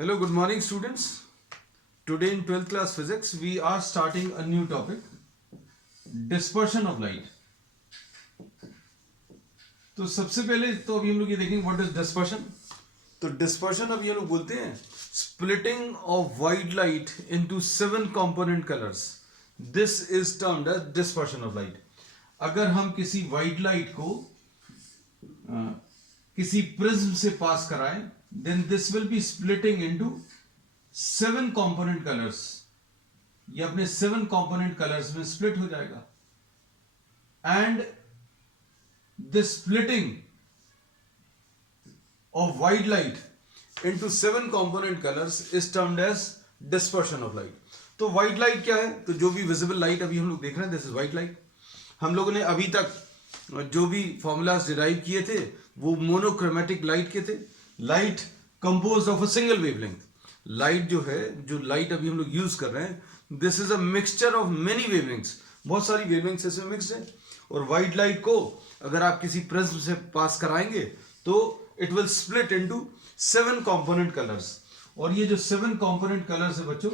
Hello, good morning, students. Today in 12th class physics, we are starting a new topic, dispersion of light. तो सबसे पहले तो अभी हम लोग ये देखेंगे व्हाट इज डिस्पर्शन. तो डिस्पर्शन अभी हम लोग बोलते हैं splitting of white light into 7 component colours. This is termed as dispersion of light. अगर हम किसी वाइट लाइट को किसी प्रिज्म से पास कराएं, then this will be splitting into 7 component colors. ये अपने 7 component colors में split हो जाएगा. And this splitting of white light into 7 component colors is termed as dispersion of light. तो white light क्या है? तो जो भी visible light अभी हम लोग देख रहे हैं, this is white light. हम लोगों ने अभी तक जो भी फॉर्मूलाज डिराइव किए थे वो मोनोक्रोमेटिक लाइट के थे. Light compose of a single wavelength. Light जो है, जो लाइट अभी हम लोग यूज कर रहे हैं, this is a mixture of many wavelengths. बहुत सारी वेवलेंथ्स इसमें मिक्स्ड है. और वाइट लाइट को अगर आप किसी प्रिज्म से पास कराएंगे तो it will split into 7 component colours. और ये जो 7 कंपोनेंट कलर्स है बच्चों,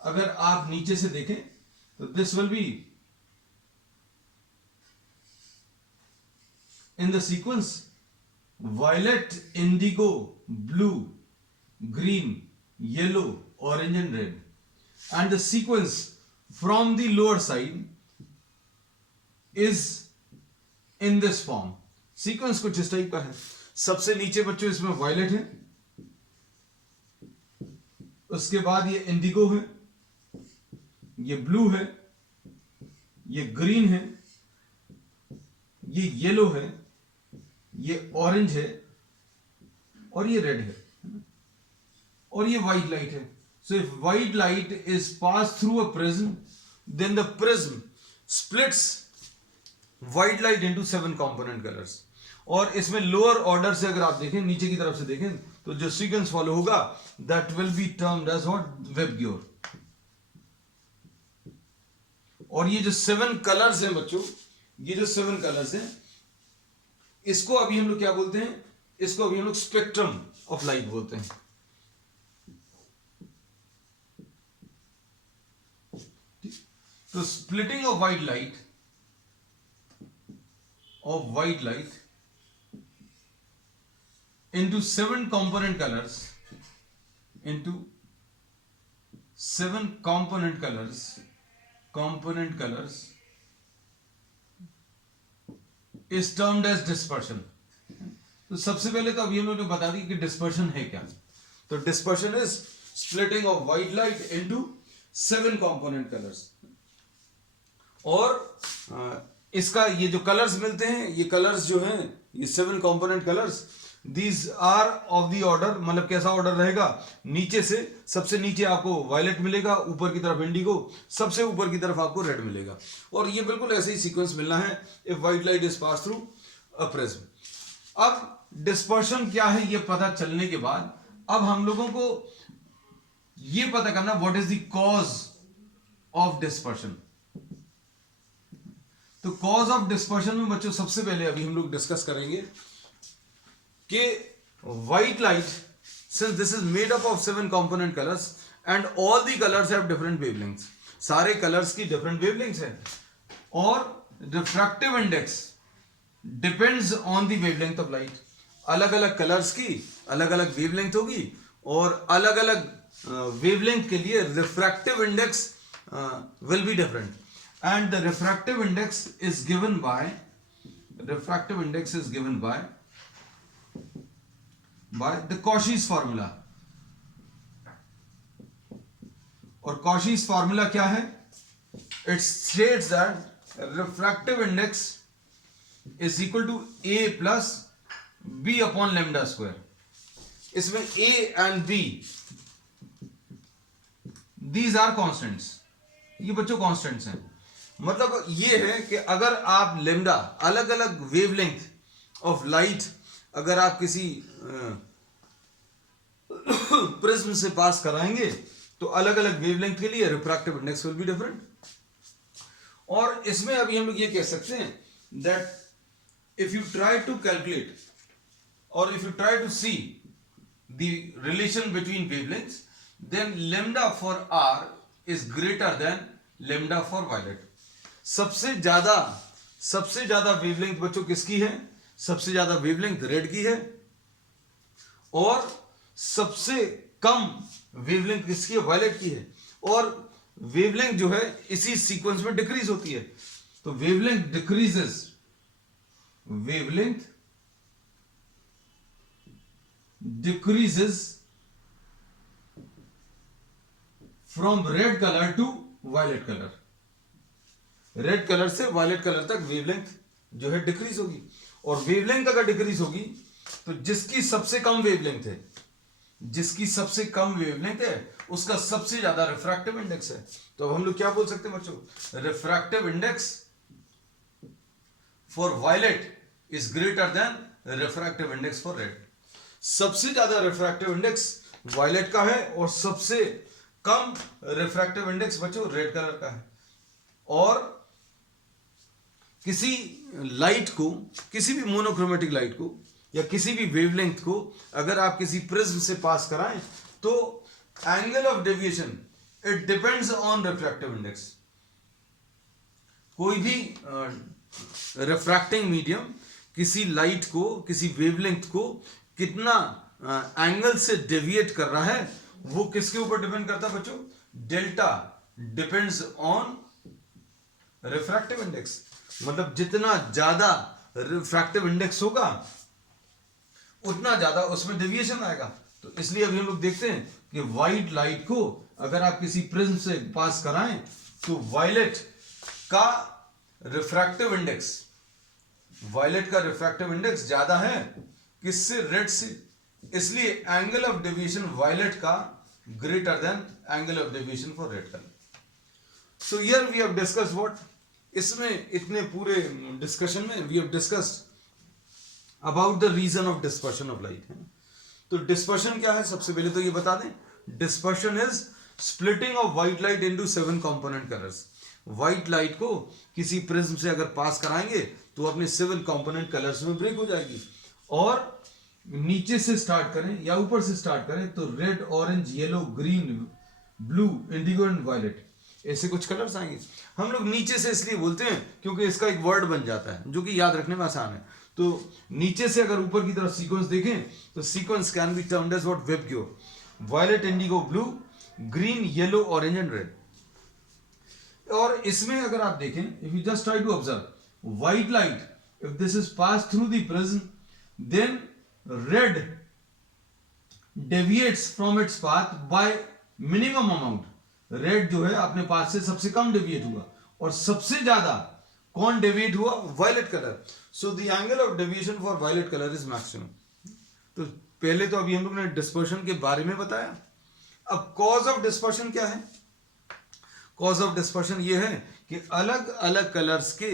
अगर आप नीचे से देखें तो this will B in the sequence violet, indigo, blue, green, yellow, orange and red. And the sequence from the lower side is in this form. Sequence कुछ इस टाइप का है. सबसे नीचे बच्चों इसमें violet है, उसके बाद ये indigo है, ये blue है, ये green है, ये yellow है, ये ऑरेंज है और ये रेड है और ये व्हाइट लाइट है. So if white light is pass through a prism, then the prism splits white light into 7 component colours. और इसमें लोअर ऑर्डर से अगर आप देखें, नीचे की तरफ से देखें, तो जो सीक्वेंस फॉलो होगा that will be termed as what, VIBGYOR. और ये जो 7 कलर्स हैं बच्चों, ये जो 7 कलर्स हैं, इसको अभी हम लोग क्या बोलते हैं? इसको अभी हम लोग स्पेक्ट्रम ऑफ लाइट बोलते हैं. तो splitting of white light into 7 component colors is termed as dispersion. तो सबसे पहले तो अभी हम लोग ने बता दी कि डिस्पर्शन है क्या. तो dispersion is splitting of white light into 7 component colours. और इसका ये जो कलर्स मिलते हैं, ये कलर्स जो हैं, ये 7 component colours, these are of the order. मतलब कैसा ऑर्डर रहेगा? नीचे से, सबसे नीचे आपको वायलेट मिलेगा, ऊपर की तरफ इंडिगो, सबसे ऊपर की तरफ आपको रेड मिलेगा. और ये बिल्कुल ऐसे ही सीक्वेंस मिलना है if white light is pass through a prism. अब डिस्पर्शन क्या है ये पता चलने के बाद अब हम लोगों को ये पता करना what is the cause of dispersion. तो कॉज ऑफ डिस्पर्शन में बच्चों सबसे पहले अभी हम लोग डिस्कस करेंगे कि white light, since this is made up of 7 component colors and all the colors have different wavelengths, सारे colors की different wavelengths है, और refractive index depends on the wavelength of light. अलग अलग colors की अलग अलग wavelength होगी और अलग अलग wavelength के लिए refractive index will be different. And the refractive index is given by the Cauchy's formula. और Cauchy's formula क्या है? It states that refractive index is equal to A plus B upon lambda square. इसमें A and B, these are constants. ये बच्चों constants हैं. मतलब ये है कि अगर आप लेमडा, अलग अलग वेवलेंथ ऑफ लाइट अगर आप किसी प्रिज्म से पास कराएंगे तो अलग अलग वेवलेंथ के लिए refractive index will be different. और इसमें अभी हम लोग ये कह सकते हैं that if you try to calculate और if you try to see the relation between wavelengths, then lambda for R is greater than lambda for violet. सबसे ज्यादा वेवलेंथ बच्चों किसकी है? सबसे ज्यादा वेवलेंथ रेड की है, और सबसे कम वेवलेंथ किसकी है? वायलेट की है। और वेवलेंथ जो है इसी सीक्वेंस में डिक्रीज होती है, तो wavelength decreases from red colour to violet colour. Red colour से वायलेट कलर तक वेवलेंथ जो है डिक्रीज होगी, और वेवलेंथ अगर डिक्रीज होगी तो जिसकी सबसे कम वेवलेंथ है उसका सबसे ज्यादा रिफ्रैक्टिव इंडेक्स है। तो अब हम लोग क्या बोल सकते हैं बच्चों? Refractive index for violet is greater than refractive index for red. सबसे ज्यादा रिफ्रैक्टिव इंडेक्स वायलेट का है और सबसे कम रिफ्रैक्टिव इंडेक्स बच्चों रेड कलर का है। और किसी लाइट को, किसी भी मोनोक्रोमेटिक लाइट को या किसी भी वेवलेंथ को अगर आप किसी प्रिज्म से पास कराएं तो angle of deviation it depends on refractive index. कोई भी रिफ्रैक्टिंग मीडियम किसी लाइट को, किसी वेवलेंथ को कितना एंगल से डेविएट कर रहा है वो किसके ऊपर डिपेंड करता है बच्चों? Delta depends on refractive index. मतलब जितना ज्यादा रिफ्रैक्टिव इंडेक्स होगा उतना ज्यादा उसमें डेविएशन आएगा। तो इसलिए अभी हम लोग देखते हैं कि व्हाइट लाइट को अगर आप किसी प्रिज्म से पास कराएं तो वायलेट का रिफ्रैक्टिव इंडेक्स ज्यादा है किससे? रेड से। इसलिए एंगल ऑफ डेविएशन वायलेट का greater than angle of deviation for red colour. So here we have discussed what, इसमें इतने पूरे डिस्कशन में we have discussed about the reason of dispersion of light. तो डिस्पर्शन क्या है? सबसे पहले तो ये बता दें, dispersion is splitting of white light into 7 component colours. White light को किसी प्रिज्म से अगर पास कराएंगे तो अपने 7 कंपोनेंट कलर्स में ब्रेक हो जाएगी। और नीचे से स्टार्ट करें या ऊपर से स्टार्ट करें तो red, orange, yellow, green, blue, indigo and violet, ऐसे कुछ कलर्स आएंगे। हम लोग नीचे से इसलिए बोलते हैं क्योंकि इसका एक वर्ड बन जाता है जो कि याद रखने में आसान है। तो नीचे से अगर ऊपर की तरफ सीक्वेंस देखें तो sequence can be termed as what? वेबक्यू, violet, indigo, blue, green, yellow, orange and red. और इसमें अगर आप देखें, if you just try to observe white light, if this is pass through the prism then red deviates from its path by minimum amount. Red जो है अपने path से सबसे कम डेविएट हुआ, और सबसे ज्यादा कौन डेविएट हुआ? Violet colour. So the angle of deviation for violet colour is maximum. तो पहले तो अभी हम लोग ने डिस्पर्शन के बारे में बताया। अब कॉज ऑफ डिस्पर्शन क्या है? कॉज ऑफ डिस्पर्शन ये है कि अलग अलग कलर्स के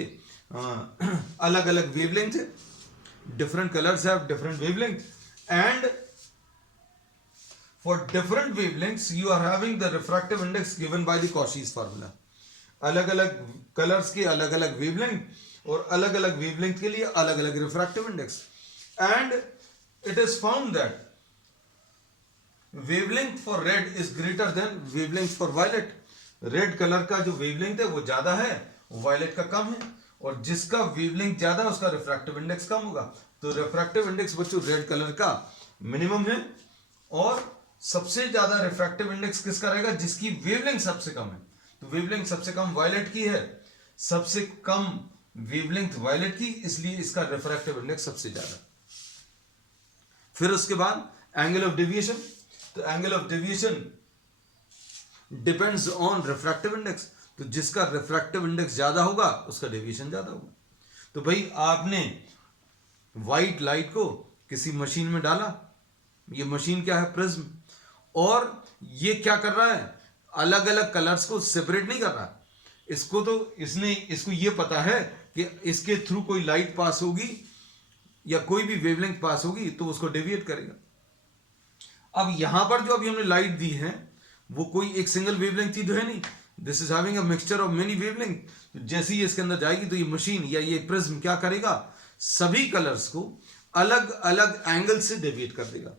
अलग अलग वेवलेंथ है, different colors have different wavelength, and for different wavelengths you are having the refractive index given by the Cauchy's formula. अलग अलग कलर्स के अलग अलग वेवलेंथ और अलग अलग वेवलेंथ के लिए अलग अलग refractive index, and it is found that wavelength for red is greater than wavelength for violet. Red colour का जो वेवलेंथ है वो ज्यादा है, वायलेट का कम है, और जिसका वेवलेंथ ज्यादा है उसका रिफ्रैक्टिव इंडेक्स कम होगा। तो रिफ्रैक्टिव इंडेक्स बच्चों रेड कलर का मिनिमम है, और सबसे ज्यादा रिफ्रैक्टिव इंडेक्स किसका रहेगा? जिसकी वेवलेंथ सबसे कम है। तो वेवलेंथ सबसे कम वायलेट की है, सबसे कम वेवलेंथ वायलेट की, इसलिए इसका रिफ्रैक्टिव इंडेक्स सबसे ज्यादा। फिर उसके बाद एंगल ऑफ डेविएशन। तो angle of deviation depends on refractive index. तो जिसका रिफ्रैक्टिव इंडेक्स ज्यादा होगा उसका डेविएशन ज्यादा होगा। तो भाई आपने व्हाइट लाइट को किसी मशीन में डाला, ये मशीन क्या है? प्रिज्म। और ये क्या कर रहा है? अलग अलग कलर्स को सेपरेट नहीं कर रहा। इसको तो इसको ये पता है कि इसके थ्रू कोई लाइट पास होगी या कोई भी वेवलेंथ पास होगी तो उसको डेविएट करेगा। अब यहां पर जो अभी हमने लाइट दी है वो कोई एक सिंगल वेवलेंथ थी तो है नहीं, this is having a mixture of many wavelength. जैसे ही इसके अंदर जाएगी तो ये मशीन या ये प्रिज्म क्या करेगा? सभी कलर्स को अलग अलग एंगल से डेविएट कर देगा।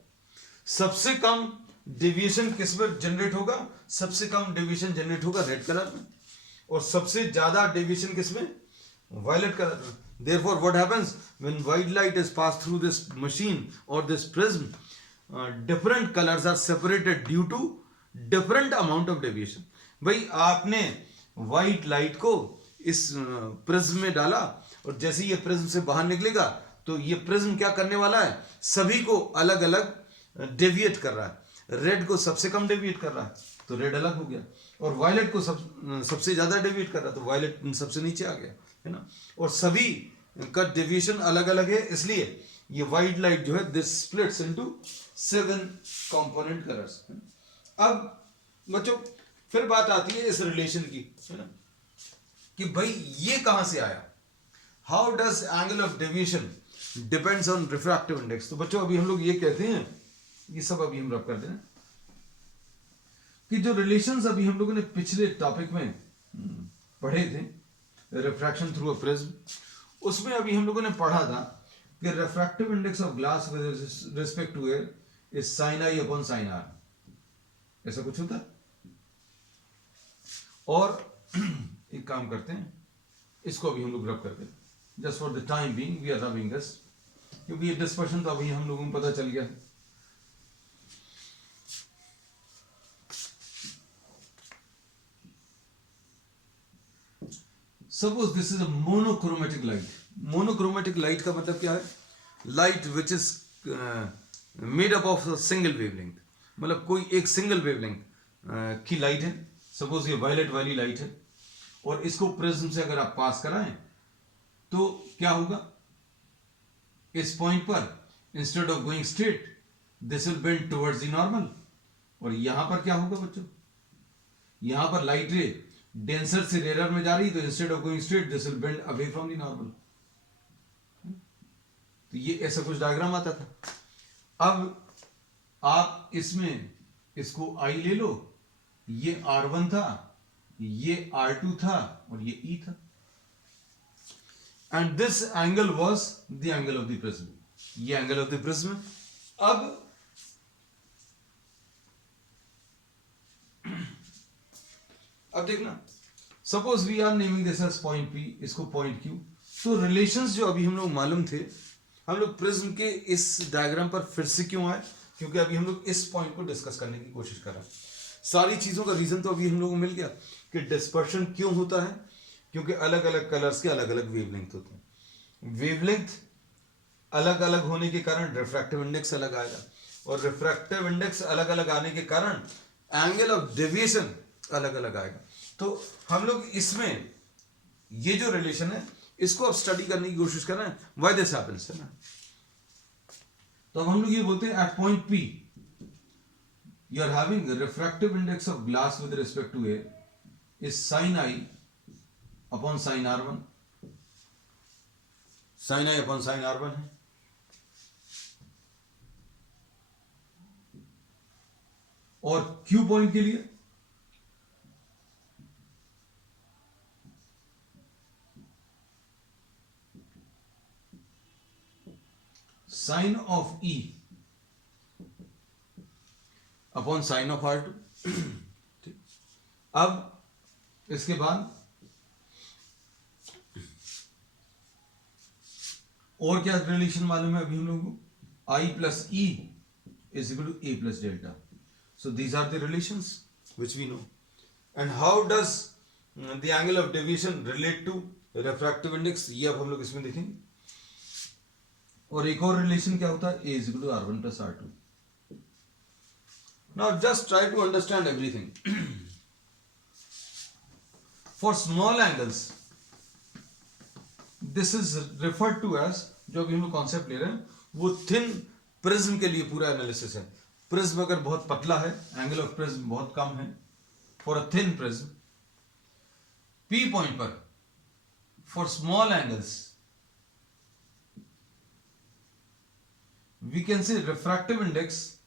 सबसे कम डेविएशन किस में जनरेट होगा? सबसे कम डेविएशन जनरेट होगा रेड कलर में, और सबसे ज्यादा डेविएशन किस में? वायलेट कलर में. Therefore, what happens when white light is passed through this machine or this prism? Different colors are separated due to different amount of deviation. भाई आपने white light को इस प्रिज्म में डाला, और जैसे ये प्रिज्म से बाहर निकलेगा तो ये प्रिज्म क्या करने वाला है? सभी को अलग अलग डेविएट कर रहा है. रेड को सबसे कम डेविएट कर रहा है तो रेड अलग हो गया, और वायलेट को सबसे ज्यादा डेविएट कर रहा है तो वायलेट सबसे नीचे आ गया, है ना. और सभी का डेविएशन अलग अलग है, इसलिए ये व्हाइट लाइट जो है this splits into 7 component colours. अब बच्चों फिर बात आती है इस रिलेशन की, है ना, कि भाई ये कहां से आया? How does angle of deviation depends on refractive index. तो बच्चों अभी हम लोग ये कहते हैं, ये सब अभी हम रब करते हैं कि जो रिलेशंस अभी हम लोगों ने पिछले टॉपिक में पढ़े थे, रिफ्रैक्शन थ्रू अ प्रिज्म, उसमें अभी हम लोगों ने पढ़ा था कि refractive index of glass with respect to air is sin i upon sin r. ऐसा कुछ होता है. और एक काम करते हैं, इसको अभी हम लोग रब करते हैं. Just for the time being we are rubbing this, क्योंकि ये डिस्पर्शन तो अभी हम लोगों को पता चल गया. Suppose this is a monochromatic light. Monochromatic light का मतलब क्या है? Light which is made up of single wavelength. मतलब कोई एक सिंगल वेवलेंथ की लाइट है. सपोज ये वायलेट वाली लाइट है, और इसको प्रिज्म से अगर आप पास कराएं तो क्या होगा? इस पॉइंट पर instead of going straight this will bend towards the normal. और यहां पर क्या होगा बच्चों? यहां पर लाइट रे डेंसर से रेयर में जा रही, तो instead of going straight this will bend away from the normal. तो ये ऐसा कुछ डायग्राम आता था. अब आप इसमें इसको I ले लो, ये R1 था, ये R2 था, और ये E था. And this angle was the angle of the prism. ये एंगल ऑफ द प्रिज्म. अब देखना, suppose we are naming this as point P, इसको पॉइंट Q. तो रिलेशंस जो अभी हम लोग मालूम थे, हम लोग प्रिज्म के इस डायग्राम पर फिर से क्यों आए? क्योंकि अभी हम लोग इस पॉइंट को डिस्कस करने की कोशिश कर रहे हैं. सारी चीजों का रीजन तो अभी हम लोगों को मिल गया कि डिस्पर्शन क्यों होता है. क्योंकि अलग अलग कलर्स के अलग अलग वेवलेंथ होते हैं. वेवलेंथ अलग अलग होने के कारण रिफ्रैक्टिव इंडेक्स अलग आएगा, और रिफ्रैक्टिव इंडेक्स अलग अलग आने के कारण एंगल ऑफ डेविएशन अलग अलग आएगा. तो हम लोग इसमें ये जो रिलेशन है इसको अब स्टडी करने की कोशिश कर रहे हैं. व्हाई दिस हैपेंस, है ना. तो अब हम लोग ये बोलते हैं at point P you are having the refractive index of glass with respect to air is sin I upon sin R1. sin I upon sin R1 है. और Q पॉइंट के लिए sine of E upon sine of R2. अब इसके बाद और क्या relation मालूम है अभी हम लोगों को? I plus E is equal to A plus delta. So these are the relations which we know. And how does the angle of deviation relate to refractive index? ये अब हम लोग इसमें देखेंगे. और एक और रिलेशन क्या होता है? A is equal to R1 plus R2. Now just try to understand everything. For small angles, this is referred to as, जो अभी हम लोग कॉन्सेप्ट ले रहे हैं वो थिन प्रिज्म के लिए पूरा एनालिसिस है. प्रिज्म अगर बहुत पतला है, एंगल ऑफ प्रिज्म बहुत कम है, for a thin prism P point पर for small angles we can say refractive index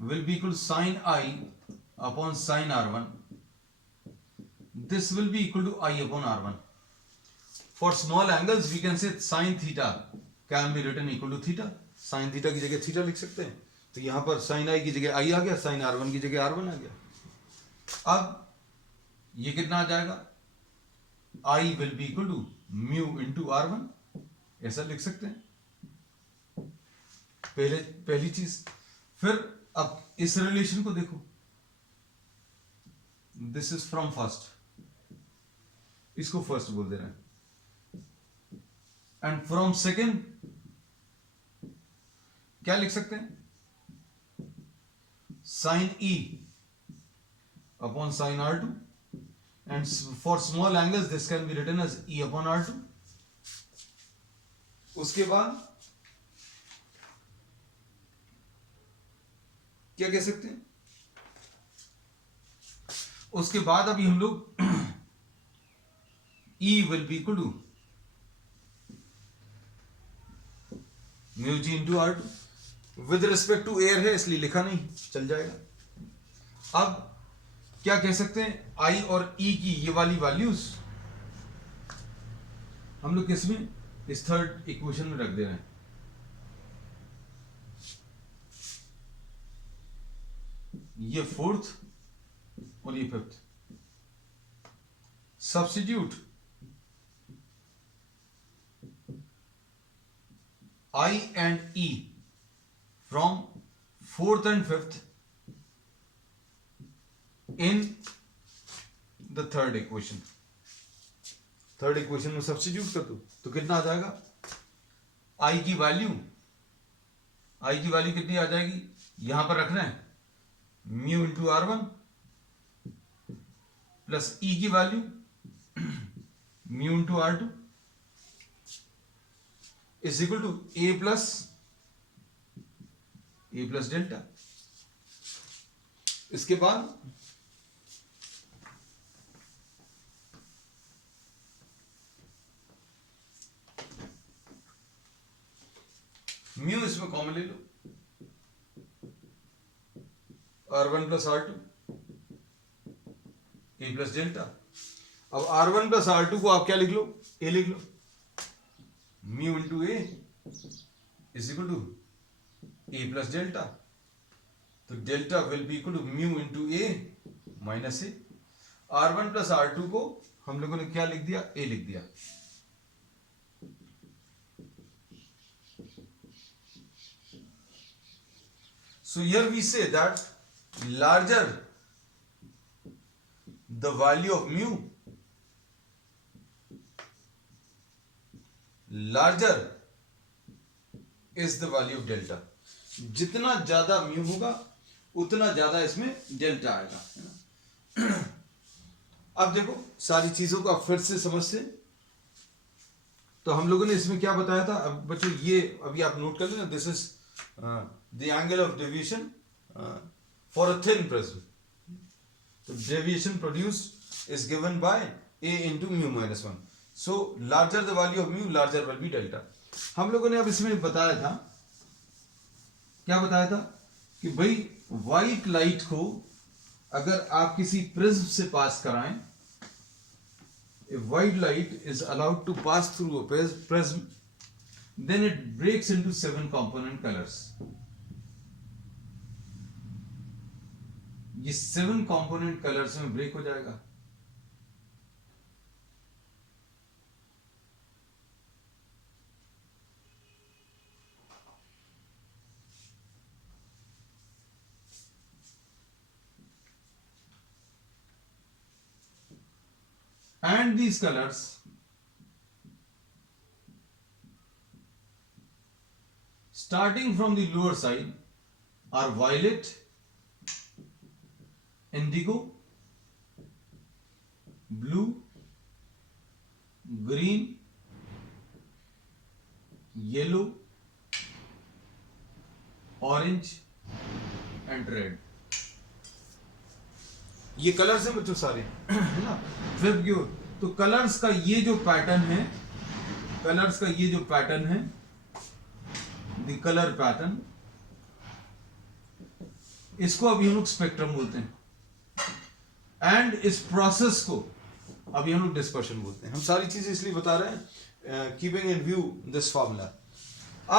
will be equal to sin I upon sin R1. This will be equal to I upon R1. For small angles we can say sin theta can be written equal to theta. sin theta की जगह theta लिख सकते हैं. तो यहां पर sign आई की जगह आई आ गया, साइन R1 की जगह R1 आ गया। अब ये कितना आ जाएगा, I will be equal to mu into R1, ऐसा लिख सकते हैं पहली चीज। फिर अब इस रिलेशन को देखो, दिस इज फ्रॉम फर्स्ट, इसको फर्स्ट बोल दे रहे हैं, एंड फ्रॉम सेकेंड क्या लिख सकते हैं, sine E upon sine R2, and for small angles this can be written as E upon R2। उसके बाद क्या कह सकते हैं, उसके बाद अभी हम लोग E will be equal to mu g into R2। With respect to air है इसलिए लिखा नहीं, चल जाएगा। अब क्या कह सकते हैं, I और E की ये वाली वैल्यूज हम लोग किसमें, इस थर्ड इक्वेशन में रख दे रहे हैं। ये फोर्थ और ये fifth, substitute I and E from fourth and fifth in the third equation। Third equation में सब्स्टिट्यूट कर दो तो कितना आ जाएगा, I की वैल्यू कितनी आ जाएगी, यहां पर रखना है mu into R1 plus E की value mu into R2 is equal to a plus delta. इसके बाद म्यू इसमें कॉमन ले लो, R1 plus R2 a plus delta. अब R1 प्लस R2 को आप क्या लिख लो, ए लिख लो, mu into a is equal to a plus delta. तो delta will be equal to mu into a minus a. R1 plus R2 को हम लोगों ने क्या लिख दिया, ए लिख दिया। So here we say that larger the value of mu, larger is the value of delta। जितना ज्यादा म्यू होगा उतना ज्यादा इसमें डेल्टा आएगा, है ना। अब देखो सारी चीजों को आप फिर से समझते, तो हम लोगों ने इसमें क्या बताया था। अब बच्चों ये अभी आप नोट कर लेना, this is the angle of deviation for a thin prism। So deviation produced is given by a into mu minus 1। So larger the value of mu, larger will be delta। हम लोगों ने अब इसमें बताया था, क्या बताया था कि भाई व्हाइट लाइट को अगर आप किसी प्रिज्म से पास कराएं, if white light is allowed to pass through a prism, then it breaks into 7 component colors। ये 7 component colors में ब्रेक हो जाएगा। And these colors starting from the lower side are violet, indigo, blue, green, yellow, orange and red। ये colours हैं बच्चों सारे, है ना। विबग्योर, तो कलर्स का ये जो पैटर्न है, कलर्स का ये जो पैटर्न है, द कलर पैटर्न, इसको अभी हम लोग स्पेक्ट्रम बोलते हैं। एंड इस प्रोसेस को अभी हम लोग डिस्पर्शन बोलते हैं। हम सारी चीजें इसलिए बता रहे हैं keeping in view this formula.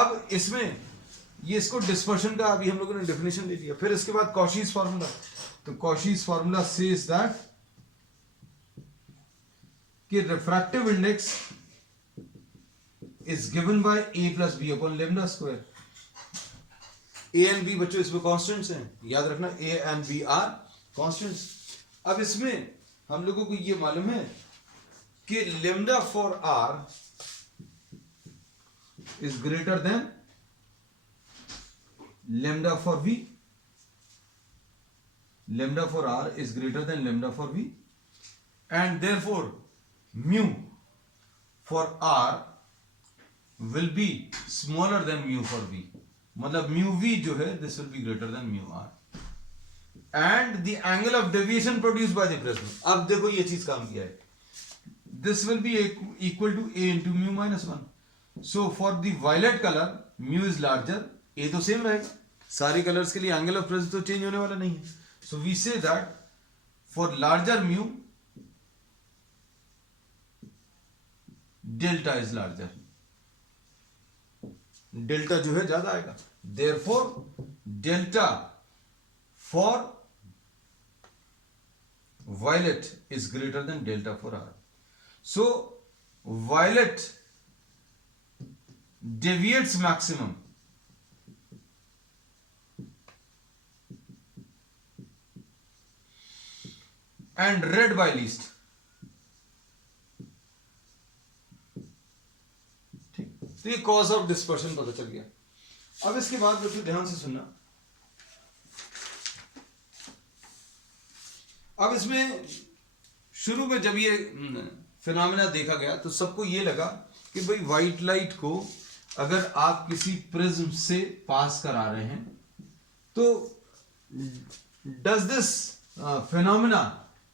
अब इसमें ये इसको डिस्पर्शन का अभी हम लोगों ने डेफिनेशन दे दिया। फिर इसके बाद कॉशीज फार्मूला, तो कॉशीज फार्मूला सेज दैट कि refractive index is given by a plus b upon lambda square. A and b बच्चों इसमें कॉन्स्टेंट्स हैं, याद रखना a and b are constants. अब इसमें हम लोगों को ये मालूम है कि lambda for r is greater than lambda for v, lambda for r is greater than lambda for v, and therefore mu for r will be smaller than mu for v. मतलब म्यू वी जो है this will be greater than mu r, and the angle of deviation produced by the prism. अब देखो ये चीज काम किया है, this will be equal to a into mu minus 1। So for the violet colour mu is larger, a तो same रहेगा, सारे कलर्स के लिए एंगल ऑफ प्रिज्म तो चेंज होने वाला नहीं है। So we say that for larger mu delta is larger, delta जो है ज्यादा आएगा, therefore delta for violet is greater than delta for r. So violet deviates maximum and red by least। ठीक, तो ये कॉज ऑफ डिस्पर्शन पता चल गया। अब इसके बाद बच्चों ध्यान से सुनना, अब इसमें शुरू में जब ये फिनोमेना देखा गया तो सबको ये लगा कि भाई व्हाइट लाइट को अगर आप किसी प्रिज्म से पास करा रहे हैं तो does this phenomena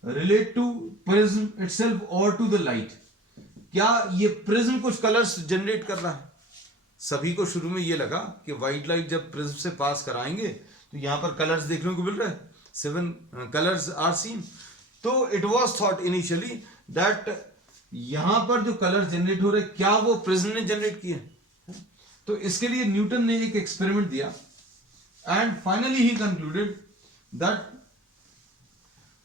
relate to prism itself और टू द लाइट। क्या ये प्रिज्म कुछ कलर्स जनरेट कर रहा है? सभी को शुरू में ये लगा कि व्हाइट लाइट जब प्रिज्म से पास कराएंगे तो यहां पर कलर्स देखने को मिल रहे हैं, 7 कलर्स आर सीन। तो it was thought initially that यहां पर जो कलर जनरेट हो रहे क्या वो प्रिज्म ने जनरेट किए। तो इसके लिए न्यूटन ने एक एक्सपेरिमेंट दिया and finally he concluded that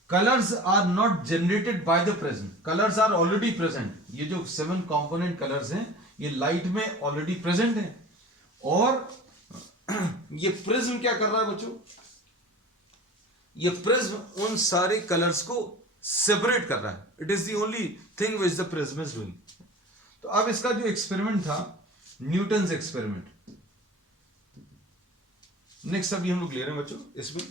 colours are not generated by the prism, colours are already present. ये जो 7 कंपोनेंट कलर्स हैं ये लाइट में ऑलरेडी प्रेजेंट हैं, और ये प्रिज्म क्या कर रहा है बच्चों, ये प्रिज्म उन सारे कलर्स को सेपरेट कर रहा है। It is the only thing which the prism is doing. तो अब इसका जो एक्सपेरिमेंट था न्यूटन्स एक्सपेरिमेंट, नेक्स्ट अभी हम लोग ले रहे हैं बच्चों इसमें।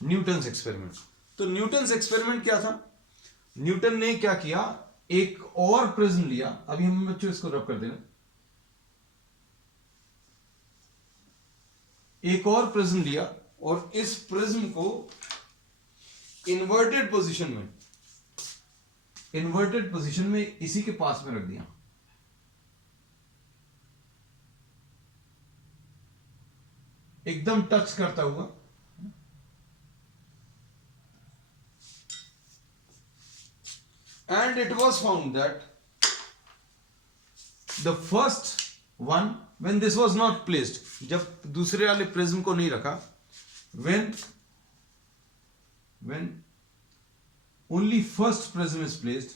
Newton's experiment. तो न्यूटन्स एक्सपेरिमेंट क्या था, न्यूटन ने क्या किया, एक और प्रिज्म लिया। अभी हम बच्चों इसको रब कर देना, एक और प्रिज्म लिया और इस प्रिज्म को इन्वर्टेड पोजीशन में इसी के पास में रख दिया। एकदम टच करता हुआ, and it was found that the first one, when this was not placed, जब दूसरे वाले प्रिज्म को नहीं रखा, when only first prism is placed,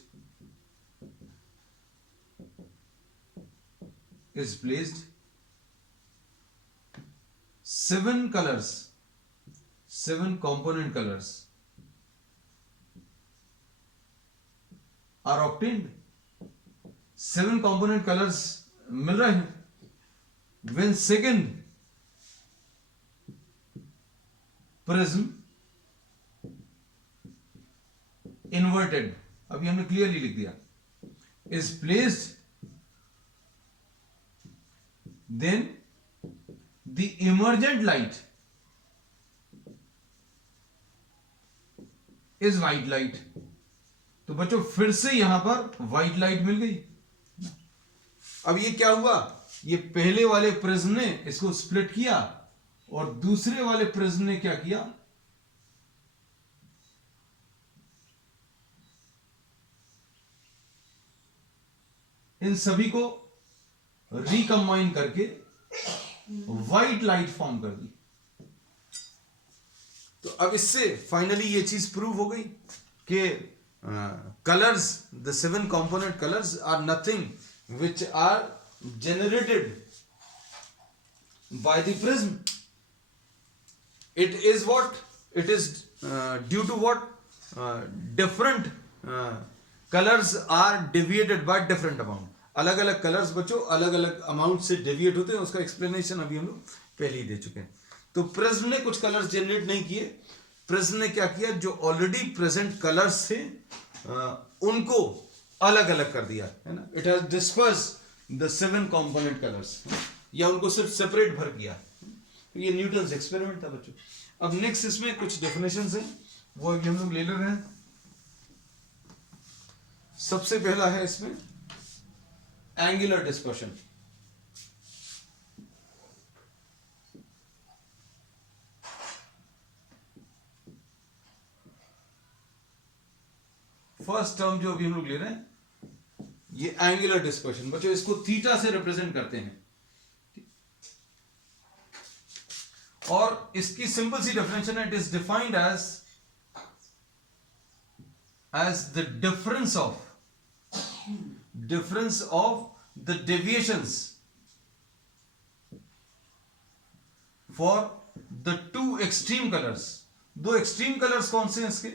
7 colors, 7 component colors are obtained। 7 component colors मिल रहे हैं। when second prism inverted, अभी हमने क्लियरली लिख दिया, is placed, then the emergent light is white light। तो बच्चों फिर से यहां पर व्हाइट लाइट मिल गई। अब ये क्या हुआ, ये पहले वाले प्रिज्म ने इसको स्प्लिट किया और दूसरे वाले प्रिज्म ने क्या किया, इन सभी को रिकम्बाइन करके व्हाइट लाइट फॉर्म कर दी। तो अब इससे फाइनली ये चीज प्रूव हो गई कि colours, the 7 component colours are nothing which are generated by the prism. It is what? It is due to what? Different colors are deviated by different amount. अलग अलग कलर्स बच्चों अलग अलग अमाउंट से डेविएट होते हैं, उसका एक्सप्लेनेशन अभी हम लोग पहले ही दे चुके हैं। तो प्रिज्म ने कुछ कलर्स जनरेट नहीं किए, प्रिज्म ने क्या किया, जो ऑलरेडी प्रेजेंट कलर्स थे उनको अलग अलग कर दिया, है ना। It has disperse the 7 component colours, या उनको सिर्फ सेपरेट भर किया। ये न्यूटन्स एक्सपेरिमेंट था बच्चों। अब नेक्स्ट इसमें कुछ डेफिनेशंस हैं, वो अभी हम लोग ले रहे हैं। सबसे पहला है इसमें एंगुलर डिस्पर्शन। फर्स्ट टर्म जो अभी हम लोग ले रहे हैं ये एंगुलर डिस्पर्शन, बच्चों इसको थीटा से रिप्रेजेंट करते हैं, और इसकी सिंपल सी डेफिनेशन है, it is defined as the difference of the deviations for the 2 extreme colours. 2 extreme colours कौन से हैं इसके?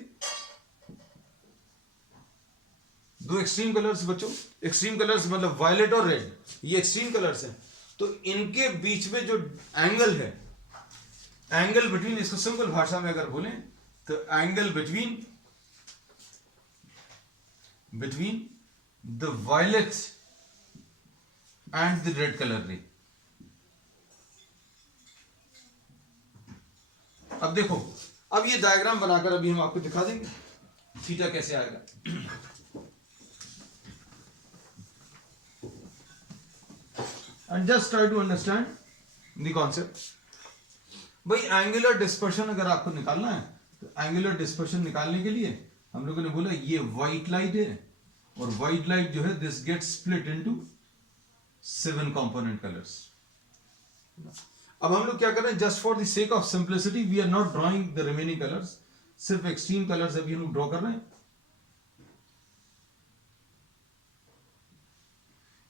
2 एक्सट्रीम कलर्स बच्चों, एक्सट्रीम कलर्स मतलब वायलेट और रेड, ये एक्सट्रीम कलर्स हैं। तो इनके बीच में जो एंगल है, एंगल बिटवीन, इसको सिंपल भाषा में अगर बोलें तो angle between the violet and the red colour ray. अब देखो, अब ये डायग्राम बनाकर अभी हम आपको दिखा देंगे थीटा कैसे आएगा। And just try to understand the concept. भाई एंगुलर डिस्पर्शन अगर आपको निकालना है तो एंगुलर डिस्पर्शन निकालने के लिए हम लोगों ने बोला ये व्हाइट लाइट है, और व्हाइट लाइट जो है this get split into 7 component colours. अब हम लोग क्या कर रहे हैं, just for the sake of simplicity we are not drawing the remaining colours, सिर्फ एक्सट्रीम कलर्स अभी हम लोग ड्रॉ कर रहे हैं।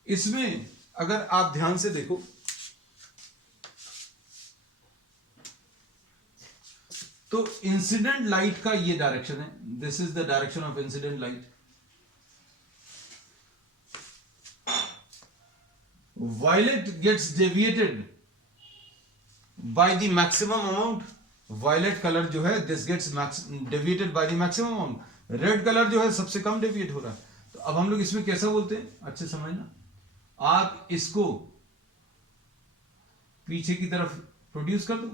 इसमें अगर आप ध्यान से देखो तो इंसिडेंट लाइट का ये डायरेक्शन है, this is the direction of incident light. Violet gets deviated by the maximum amount, violet colour जो है this gets deviated by the maximum amount, red colour जो है सबसे कम डेविएट हो रहा है। तो अब हम लोग इसमें कैसा बोलते हैं, अच्छे समझना, आप इसको पीछे की तरफ प्रोड्यूस कर दो,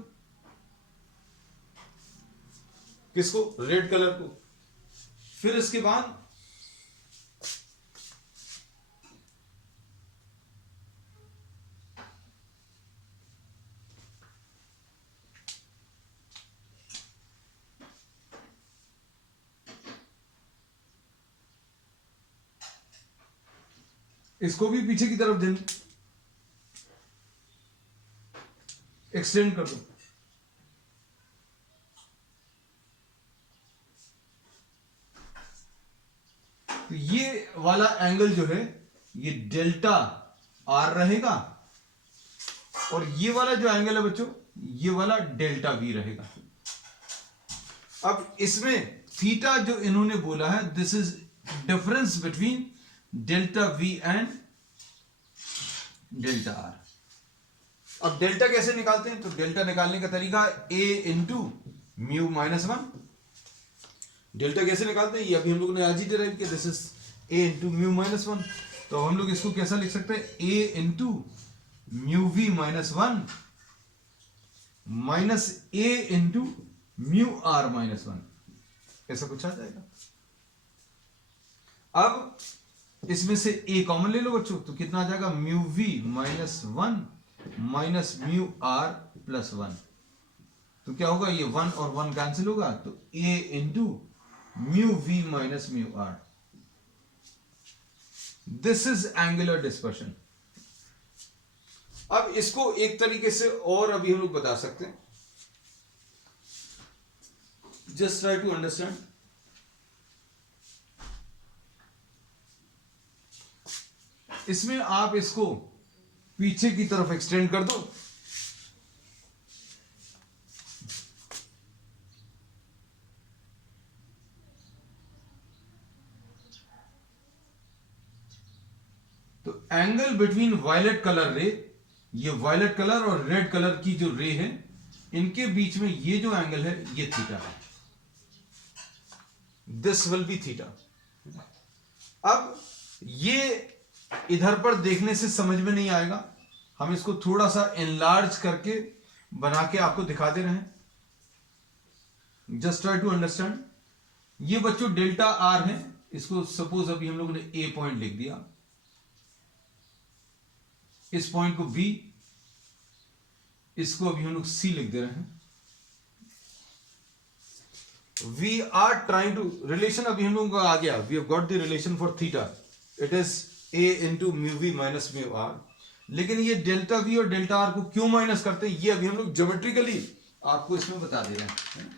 किसको, रेड कलर को, फिर इसके बाद इसको भी पीछे की तरफ दें, एक्सटेंड कर दो। तो ये वाला एंगल जो है ये डेल्टा आर रहेगा, और ये वाला जो एंगल है बच्चों ये वाला डेल्टा वी रहेगा। अब इसमें थीटा जो इन्होंने बोला है this is difference between delta v and delta r. अब डेल्टा कैसे निकालते हैं, तो डेल्टा निकालने का तरीका a into mu minus 1। Delta कैसे निकालते हैं ये अभी हम लोगों ने आज ही डिराइव किया, this is a into mu minus 1। तो हम लोग इसको कैसा लिख सकते हैं, a into mu v minus 1 minus a into mu r minus 1, ऐसा कुछ आ जाएगा। अब इसमें से ए कॉमन ले लो बच्चों, तो कितना आ जाएगा, mu v minus 1 minus mu r plus 1। तो क्या होगा, ये 1 और 1 कैंसिल होगा, तो a into mu v minus mu r. This is angular dispersion. अब इसको एक तरीके से और अभी हम लोग बता सकते हैं, जस्ट ट्राई टू अंडरस्टैंड। इसमें आप इसको पीछे की तरफ एक्सटेंड कर दो, तो एंगल बिटवीन वायलेट कलर रे, ये वायलेट कलर और रेड कलर की जो रे है, इनके बीच में ये जो एंगल है ये थीटा है। This will B theta. अब ये इधर पर देखने से समझ में नहीं आएगा, हम इसको थोड़ा सा एनलार्ज करके बना के आपको दिखा दे रहे हैं। Just try to understand. ये बच्चों डेल्टा आर है, इसको सपोज अभी हम लोगों ने ए पॉइंट लिख दिया, इस पॉइंट को बी, इसको अभी हम लोग सी लिख दे रहे हैं। We are trying to, relation अभी हम लोगों का आ गया, we have got the relation for theta, it is a into mu v minus mu r. लेकिन ये डेल्टा वी और डेल्टा आर को क्यों माइनस करते हैं, ये अभी हम लोग ज्योमेट्रिकली आपको इसमें बता दे रहे हैं।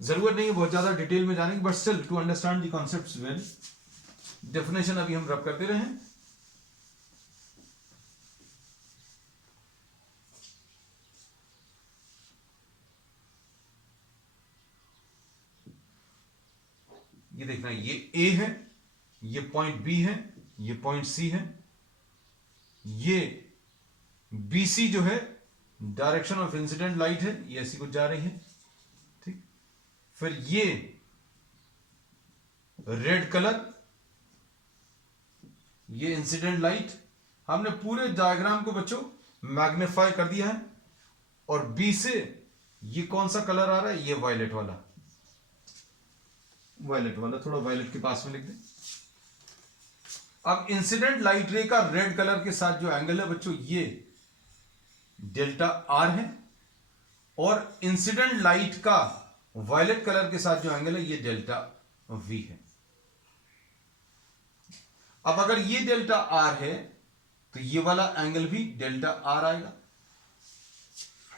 जरूरत नहीं है बहुत ज्यादा डिटेल में जाने की, but still to understand the concepts well, definition अभी हम रब करते रहे हैं। ये देखना, ये ए है, ये पॉइंट बी है, ये पॉइंट सी है, ये बी सी जो है डायरेक्शन ऑफ इंसिडेंट लाइट है, ये ऐसी कुछ जा रही है, ठीक। फिर ये रेड कलर, ये इंसिडेंट लाइट, हमने पूरे डायग्राम को बच्चों मैग्नीफाई कर दिया है। और बी से ये कौन सा कलर आ रहा है, ये वायलेट वाला, वायलेट वाला, थोड़ा वायलेट के पास में लिख दें। अब इंसिडेंट लाइट रे का रेड कलर के साथ जो एंगल है बच्चों, ये डेल्टा आर है, और इंसिडेंट लाइट का वायलेट कलर के साथ जो एंगल है ये डेल्टा वी है। अब अगर ये डेल्टा आर है तो ये वाला एंगल भी डेल्टा आर आएगा।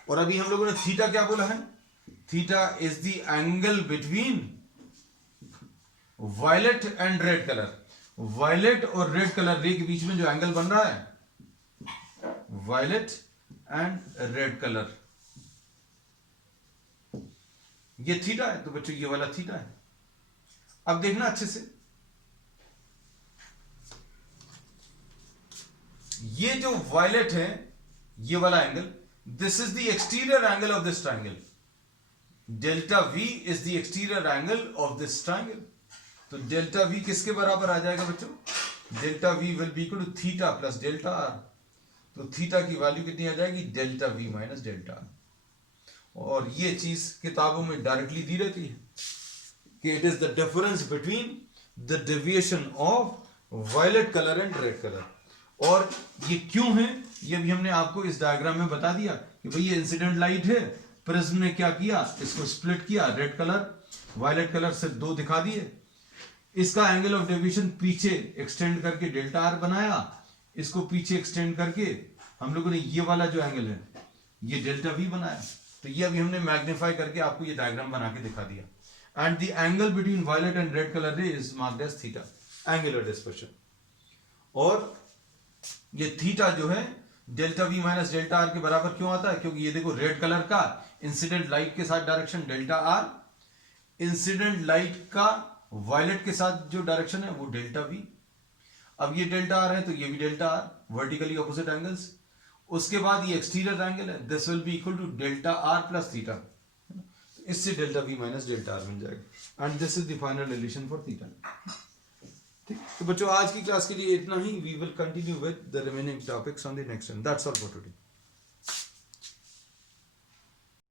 और अभी हम लोगों ने थीटा क्या बोला है, theta is the angle between violet and red colour. Violet और रेड कलर रे के बीच में जो एंगल बन रहा है, वायलेट एंड रेड कलर, ये थीटा है, तो बच्चों ये वाला थीटा है। अब देखना अच्छे से, ये जो वायलेट है ये वाला angle, this is the exterior angle of this triangle, delta v is the exterior angle of this triangle. तो डेल्टा वी किसके बराबर आ जाएगा बच्चों, delta v will be equal to theta plus delta r. तो थीटा की value कितनी आ जाएगी, delta v minus delta r. और ये चीज किताबों में डायरेक्टली दी रहती है कि it is the difference between the deviation of violet colour and red colour. और ये क्यों है, ये भी हमने आपको इस डायग्राम में बता दिया कि भाई ये इंसिडेंट लाइट है, प्रिज्म ने क्या किया, इसको स्प्लिट किया, रेड कलर वायलेट कलर से दो दिखा दिए, इसका एंगल ऑफ डेविएशन पीछे एक्सटेंड करके डेल्टा आर बनाया, इसको पीछे एक्सटेंड करके हम लोगों ने ये वाला जो एंगल है ये डेल्टा वी बनाया। तो ये अभी हमने मैग्नीफाई करके आपको ये डायग्राम बना के दिखा दिया। And the angle between violet and red colour ray is marked as theta, angular dispersion. और ये थीटा जो है delta v minus delta r के बराबर क्यों आता है, क्योंकि ये देखो रेड कलर का इंसिडेंट लाइट के साथ direction delta r, incident light का वायलेट के साथ जो डायरेक्शन है वो डेल्टा वी। अब ये डेल्टा आर है तो ये भी delta r, vertically opposite angles. उसके बाद ये एक्सटीरियर एंगल है, this will be equal to delta r plus theta, इससे delta v minus delta r मिल जाएगा। And this is the final relation for theta. ठीक, तो बच्चों आज की क्लास के लिए इतना ही। We will continue with the remaining topics on the next one. That's all for today.